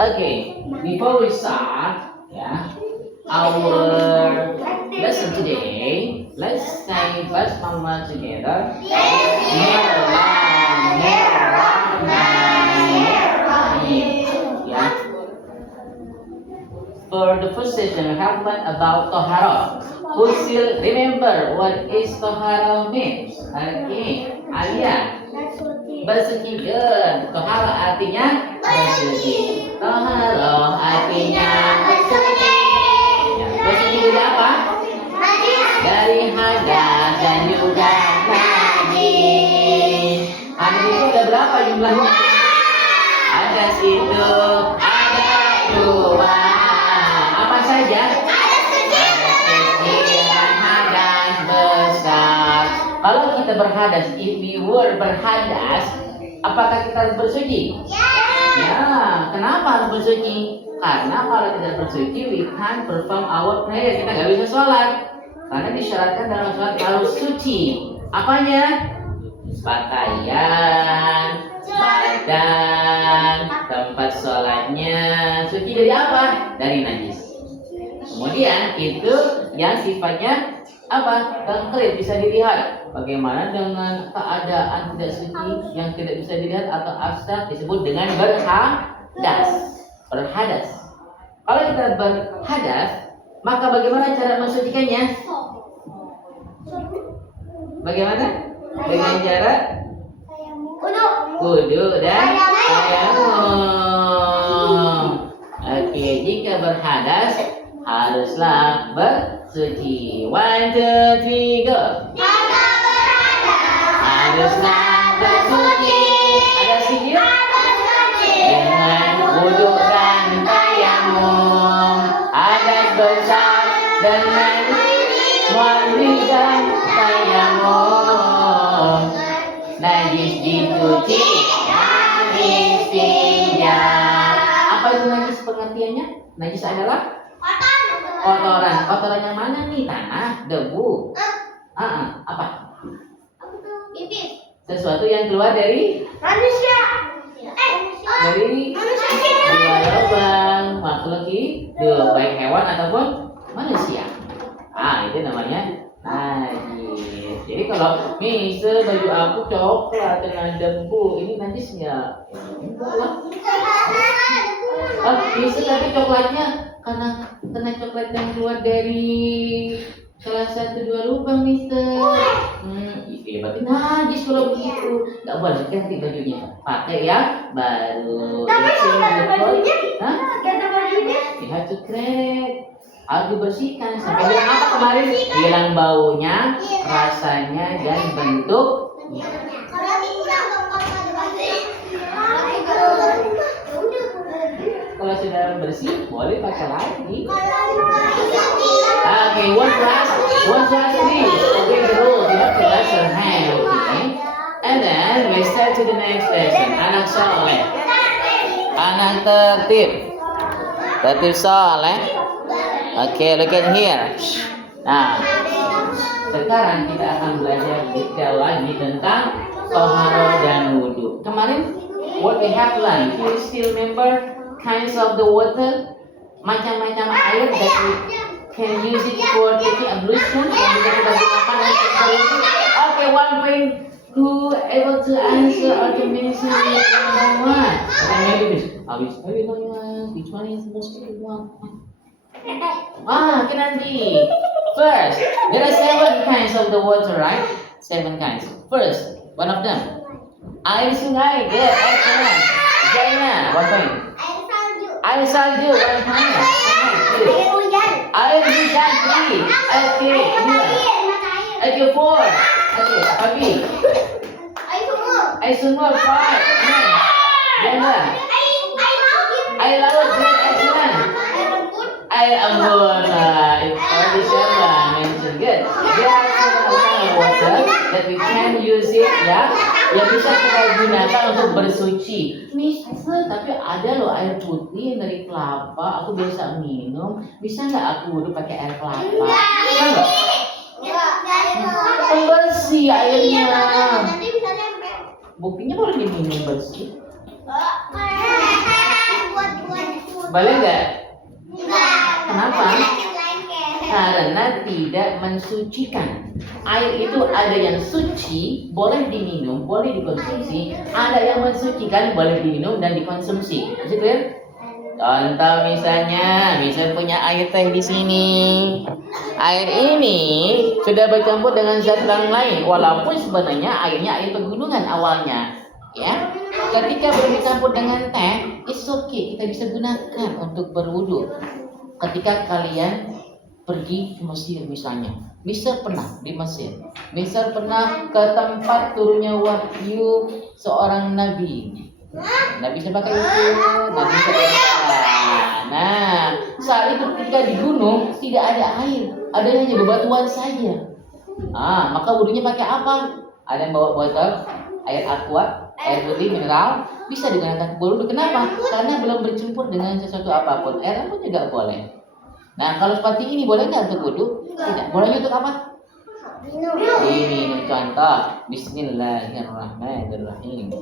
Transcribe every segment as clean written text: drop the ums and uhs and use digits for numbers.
Okay, before we start, our lesson today, let's say basmala together. Yeah. For the first session, we have learned about Tohara. Who still remember what is Tohara means? Okay, Alia. Bersuci, good. Tohara artinya bersuci. Tohara artinya bersuci. Bersuci dari apa? Dari hadas dan juga najis. Hadas itu ada berapa jumlahnya? Hadas itu ada dua. Apa saja? Hadas kecil dan hadas besar. Kalau kita berhadas, if we were berhadas, apakah kita harus bersuci? Ya, kenapa harus bersuci? Karena kalau tidak bersuci, we can't perform our prayer. Kita nggak bisa sholat. Karena disyaratkan dalam sholat harus suci. Apanya? Pakaian, badan, tempat sholatnya. Suci dari apa? Dari najis. Kemudian itu yang sifatnya apa? Konkret, bisa dilihat. Bagaimana dengan keadaan tidak suci yang tidak bisa dilihat atau abstrak disebut dengan berhadas. Berhadas. Kalau kita berhadas, maka bagaimana cara mensucikannya? Bagaimana? Dengan cara wudu dan tayamum. Oke, jika berhadas haruslah bersuci. 1, 2, 3, go. Haruslah bersuci. Ada sikit? Dengan wudu dan tayamum. Hadas besar dengan mandi dan tayamum. Najis dicuci, najis tinjau. Apa itu najis pengertiannya? Najis adalah kotoran. Kotoran yang mana nih? Tanah, debu. Apa? Sesuatu yang keluar dari manusia. Dari dua lubang makhluk hidup, baik hewan ataupun manusia. Itu namanya najis. Jadi kalau misal baju aku coklat dengan debu, ini najis nggak? Enggak lah. Misal tapi coklatnya karena kena coklat yang keluar dari salah satu dua lubang, misal. Iya, berarti najis kalau begitu. Nggak boleh ganti bajunya, pakai yang baru. Tapi kalau ganti bajunya, ganti bajunya, you have to clean. Harus dibersihkan. Sampai bilang apa kemarin? Hilang baunya, rasanya dan bentuknya. Kalau sudah bersih, boleh pakai lagi. Okay, one last please. Okay, the rule. You have to wash your hand, okay? And then we start to the next lesson. Anak soleh, anak tertib soleh. Okay, look at here. Nah, sekarang kita akan belajar detail lagi tentang toharo dan wudu. Kemarin what we have learned, do you still remember kinds of the water? Macam-macam air that we can use it for taking ablution yang bisa kita gunakan untuk berwudu. Okay, one point. Who able to answer or to mention number one? And maybe this. Which one is the most important one? Kinanti. First, there are 7 kinds of the water, right? 7 kinds. First, one of them. Air sungai. Good, excellent. Jaina, what point? Air salju. One point. Air hujan. 3. Okay, 2. Okay, 4. Okay, Abi. Air sumur. 5. Jaina. Air laut. Good, excellent. Air embun, it's already mentioned. Good. There are several kinds of water that we can use it, yang bisa kita gunakan untuk bersuci. Misal, tapi ada loh air putih yang dari kelapa. Aku biasa minum. Bisa nggak aku wudhu pakai air kelapa? Bisa nggak? Pembersih airnya. Buktinya boleh diminum bersih. Boleh nggak? Kenapa? Karena tidak mensucikan. Air itu ada yang suci, boleh diminum, boleh dikonsumsi. Ada yang mensucikan, boleh diminum dan dikonsumsi. Gitu ya? Contoh misalnya punya air teh di sini. Air ini sudah bercampur dengan zat lain, walaupun sebenarnya airnya air pegunungan awalnya. Ya, ketika bercampur dengan teh, it's okay, kita bisa gunakan untuk berwudu. Ketika kalian pergi ke Mesir misalnya, Misal pernah di Mesir, Misal pernah ke tempat turunnya wahyu seorang nabi. Nabi bisa pakai itu, Nabi bisa pakai. Nah, saat itu ketika di gunung tidak ada air, adanya hanya bebatuan saja. Maka wudunya pakai apa? Ada yang bawa botol air aqua, air putih mineral, bisa digunakan wudu. Kenapa? Karena belum bercampur dengan sesuatu apapun. Air pun juga boleh. Nah, kalau seperti ini boleh nggak untuk wudu? Tidak. Bolehnya untuk apa? Ini contoh. Bismillahirrahmanirrahim.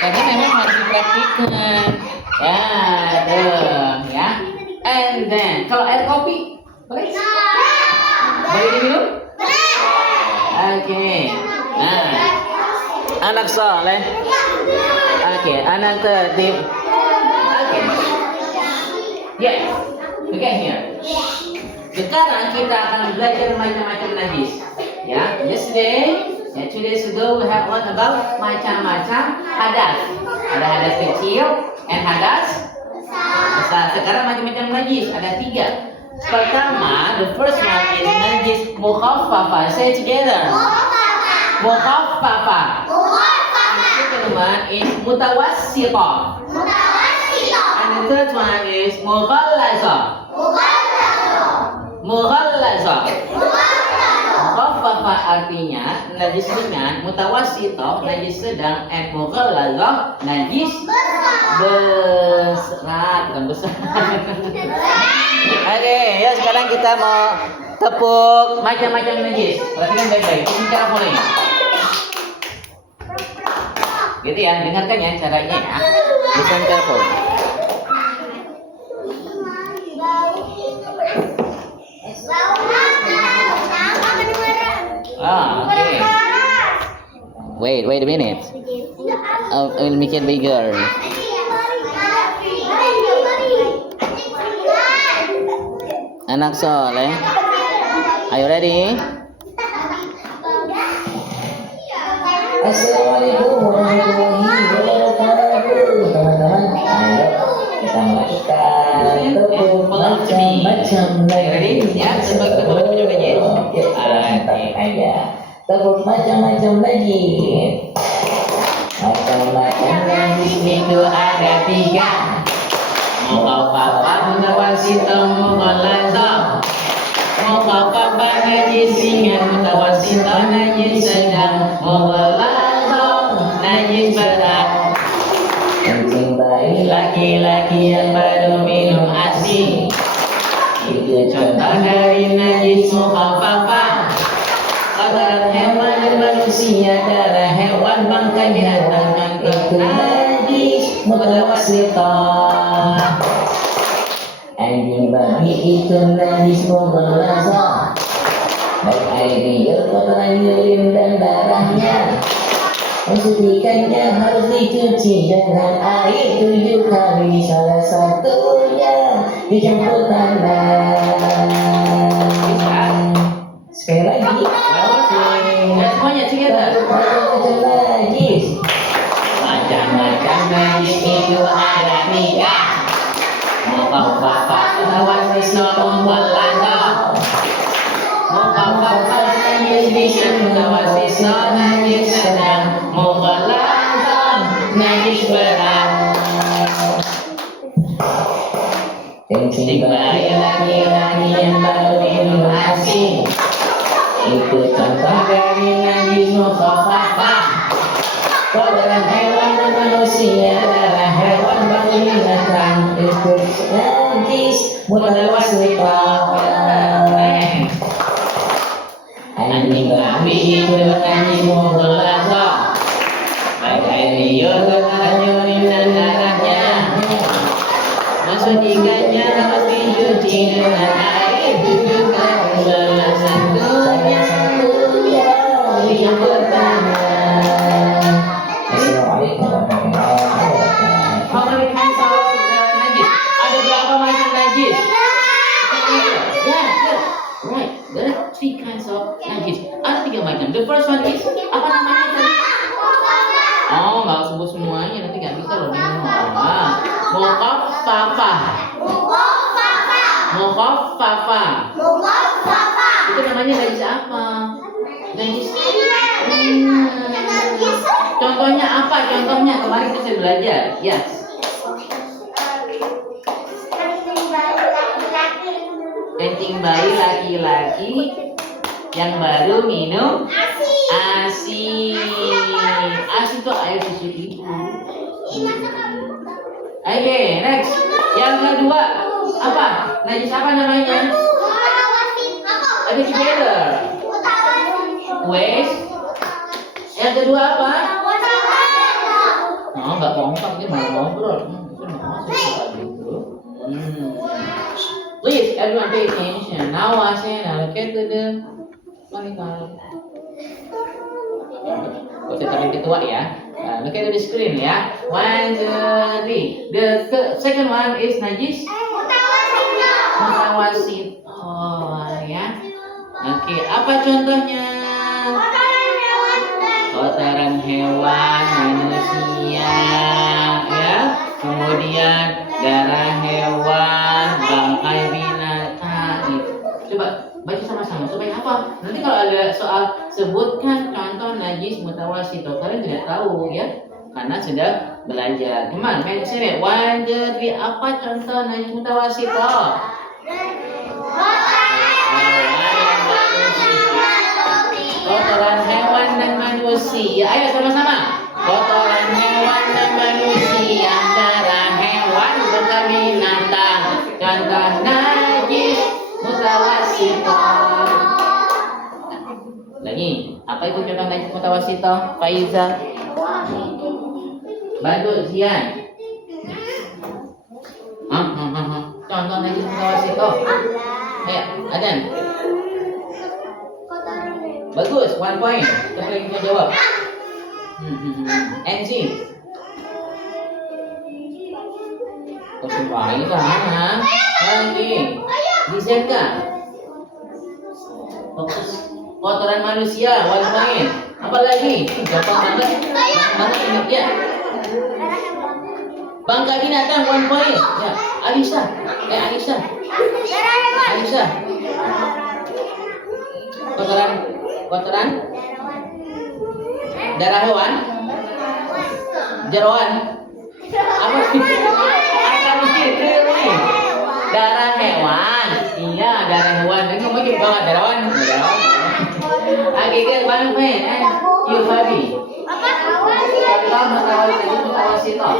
Karena memang harus dipraktikkan. Ya. And then, kalau air kopi, boleh? Boleh diminum? Oke. Nah, anak soleh. Oke, anak tertib. Oke. Yes. Look at here. Sekarang kita akan belajar macam-macam najis. Ya, yesterday, 2 days ago we have learned about macam-macam hadas. Ada hadas kecil and hadas besar. Sekarang macam-macam najis. Ada 3. Pertama, the first one is najis mukhaffafa. Say it together. Mukhaffafa. The second one is mutawassita. And the third one is mughallaza. Mukhaffafa artinya najis ringan, mutawassita najis sedang, and mughallaza najis besar, bukan besar. Oke, ya sekarang kita mau tepuk macam-macam najis. Perhatikan baik-baik, ini cara mulai. Gitu ya, dengarkan ya caranya ya. Listen careful. Okay. Wait a minute. I'll make it bigger. Anak soleh, are you ready? Assalamualaikum warahmatullahi wabarakatuh. Teman-teman, ayo kita masukkan tepuk macam-macam lagi. Ya, tepuk macam-macam lagi. Macam-macam najis itu ada 3. Mukhaffafa, mutawassita, mughallaza. Mukhaffafa najis ringan, mutawassita najis sedang, mughallaza najis berat. Kencing bayi laki-laki yang baru minum ASI, itu contoh dari najis mukhaffafa. Kotoran hewan dan manusia, darah hewan, bangkai binatang, itu najis mutawassita. Anjing babi itu najis mughallaza. Baik air liur, kotoran urine dan darahnya, mensucikannya harus dicuci dengan air 7 kali, salah satunya dicampur tanah. Sekali lagi. Semuanya together. Macam-macam najis. Macam-macam najis itu ada 3. Mukhaffafa, mutawassita, mughallaza. Mukhaffafa najis ringan, mutawassita najis sedang, mughallaza najis berat. Kencing bayi laki-laki yang baru minum ASI, itu contoh dari najis mukhaffafa. Kotoran hewan dan manusia, darah hewan, bangkai binatang, itu najis najis mutawasito. Anjing babi itu anjing mughalazah. Bagai liur anyurin darahnya. Mensucikannya harus dicuci dengan air. Salah satunya yang pertama. Assalamualaikum warahmatullahi wabarakatuh. How many kinds of najis? Ada berapa macam najis? Yeah, good. Right. There are 3 kinds of najis. Ada 3 macam. The first one is apa namanya tadi? Oh, nggak sebut semuanya, nanti nggak bisa loh minum. Mukhaffafah. Itu namanya najis apa? Najis. Contohnya apa? Contohnya kemarin kita sudah belajar. Yes. Kencing bayi laki-laki yang baru minum ASI. ASI itu air susu ibu. Oke, next. Yang kedua apa? Najis apa namanya? Ada together. Waste. Yang kedua apa? Oh, nggak kompak dia malah ngobrol. Please, everyone pay attention. Now, Asena, look at the monitor. Kita tarik ketua ya. Look at the screen ya. 1, 2, 3. The second one is najis. Mutawasit. Oh ya. Oke, apa contohnya? Kotoran hewan, manusia, ya. Kemudian darah hewan, bangkai binatang. Coba baca sama-sama supaya apa? Nanti kalau ada soal sebutkan contoh najis mutawasito, kalian tidak tahu ya, karena sudah belajar. Come on, mention it. 1, 2, 3. Apa contoh najis mutawasito? Kotoran hewan dan manusia. Ayo sama-sama. Kotoran hewan dan manusia, darah hewan bukan binatang. Contoh najis mutawasito. Lagi, apa itu contoh najis mutawasito? Faiza. Bantu Zian. Contoh najis mutawasito. Ayo, Adan. Bagus, 1 point. Siapa yang bisa jawab? NC. Kosong bayi kan? Lagi. Diseka. Fokus. Kotoran manusia, 1 point. Apa lagi? Gampang banget. Mana ingat ya? Bangkai binatang, 1 point. Ya, Alisa. Alisa. Kotoran darah hewan, jeroan, apa sih? Darah hewan, iya darah hewan. Ini ngomong gitu banget darah hewan. Agak banget nih, yuk Fabi. Contoh mutawasito.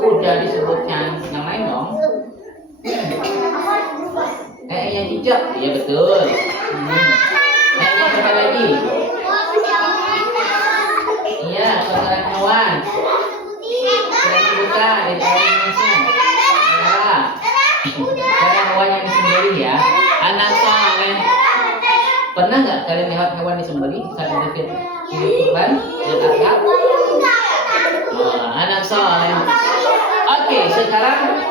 Udah disebutkan, yang lain dong. Yang cicak, iya betul. Yang apa lagi? Iya, kotoran hewan. Buka di Indonesia. Ya. Kotoran hewan yang disembelih ya. Anak soleh. Pernah nggak kalian lihat hewan disembelih saat hidup kurban dan akad? Anak soleh. Oke, sekarang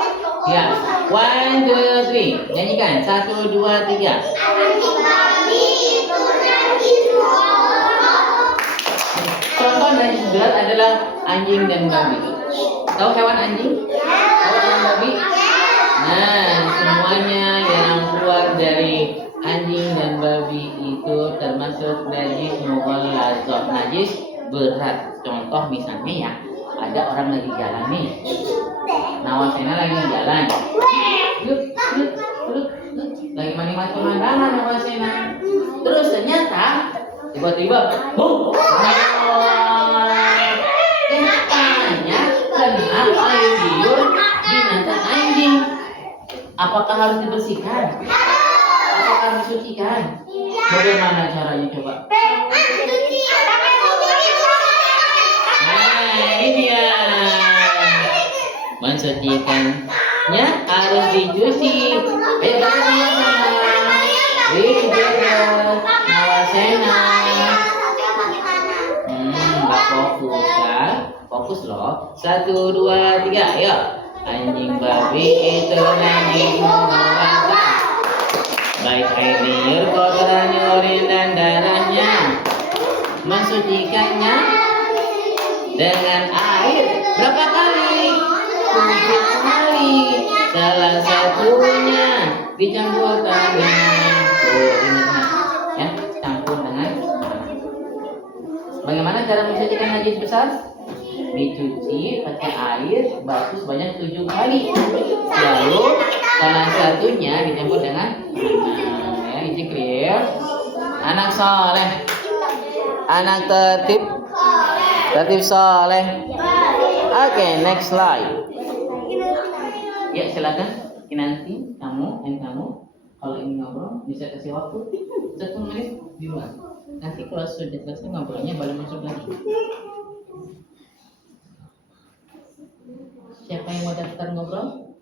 ya. 1, 2, 3. Nyanyikan. 1, 2, 3. Contoh najis berat adalah anjing dan babi. Tahu hewan anjing? Tahu hewan babi? Nah, semuanya yang keluar dari anjing dan babi itu termasuk najis mughalazah, najis berat. Contoh misalnya ya, ada orang lagi jalan nih. Nawasena lagi jalan. Lagi menikmati pemandangan Nawasena. Terus ternyata tiba-tiba, tanya kenapa air liur binatang Apakah harus dibersihkan? Apakah harus disucikan? Bagaimana caranya coba? Nah, ini dia. Mensucikannya harus dicuci. Ayo kita sama-sama. Dijaga, nawasena. Nggak fokus kan? Fokus loh. 1, 2, 3, ayo. Anjing babi itu najis mengeluarkan baik air liur, kotorannya, urin dan darahnya. Mensucikannya dengan air berapa kali? 7 kali. Salah satunya dicampur tangan. Ya, campur dengan. Bagaimana cara mensucikan najis besar? Dicuci pakai air batu sebanyak 7 kali. Lalu salah satunya dicampur dengan ya, ini clear. Anak soleh, anak tertib soleh. Oke, next slide. Ya silakan. Nanti kamu dan kamu kalau ini ngobrol bisa kasih waktu 1 menit di luar. Nanti kalau sudah selesai ngobrolnya baru masuk lagi. Siapa yang mau daftar ngobrol?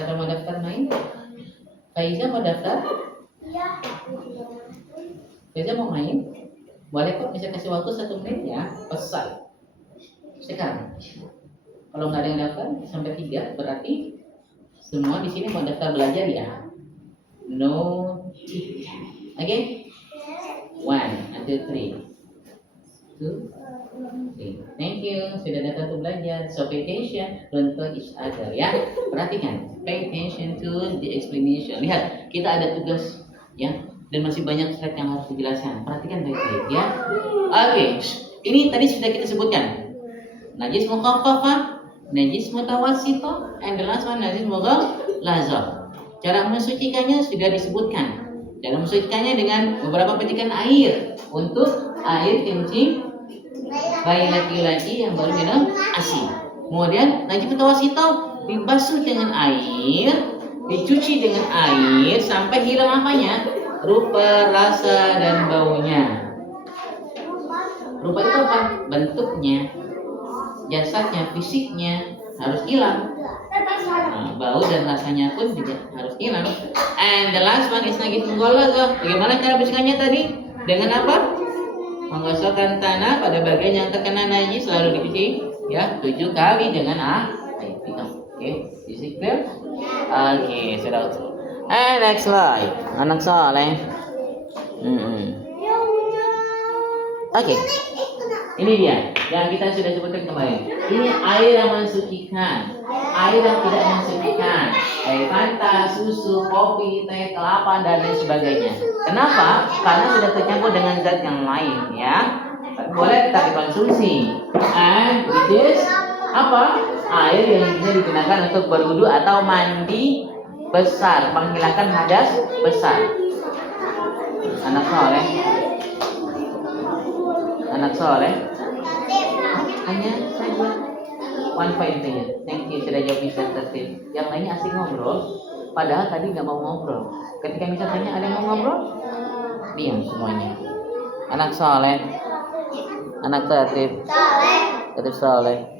Siapa mau daftar main? Faiza mau daftar? Faiza mau main? Boleh kok, bisa kasih waktu 1 menit ya. Pesan. Sekarang. Kalau nggak ada yang daftar sampai 3 berarti semua di sini mau daftar belajar ya. No. Oke? 1, 2, 3. 2, 3. Thank you. Sudah datang untuk belajar. So pay attention. Don't touch each other ya. Perhatikan. Pay attention to the explanation. Lihat, kita ada tugas ya. Dan masih banyak slide yang harus dijelaskan. Perhatikan baik-baik ya. Oke. Ini tadi sudah kita sebutkan. Najis mukhaffafah, najis mutawassithah, and the last one najis mughalazah. Cara mensucikannya sudah disebutkan. Cara mensucikannya dengan beberapa petikan air untuk air kencing bayi laki-laki yang baru minum ASI. Kemudian najis mutawassithah dibasuh dengan air, dicuci dengan air sampai hilang apanya? Rupa, rasa, dan baunya. Rupa itu apa? Bentuknya, jasadnya, fisiknya harus hilang. Nah, bau dan rasanya pun juga harus hilang. And the last one is najis mughalazah. Bagaimana cara bersihkannya tadi? Dengan apa? Menggosokkan tanah pada bagian yang terkena najis lalu dicuci ya 7 kali dengan air hitam. Oke, is it clear? Oke, sudah. Next slide. Anak soleh. Oke. Ini dia yang kita sudah sebutkan kemarin. Ini air yang mensucikan, air yang tidak mensucikan, air fanta, susu, kopi, teh, kelapa dan lain sebagainya. Kenapa? Karena sudah tercampur dengan zat yang lain ya. Boleh kita dikonsumsi. And it is apa? Air yang bisa digunakan untuk berwudu atau mandi besar, menghilangkan hadas besar. Anak soleh. Anak soleh. Hanya saja 1 point saja. Thank you sudah jawab Mister tertib. Yang lainnya asing ngobrol. Padahal tadi nggak mau ngobrol. Ketika Mister tanya ada yang mau ngobrol, diam semuanya. Anak soleh. Anak tertib. Tertib soleh.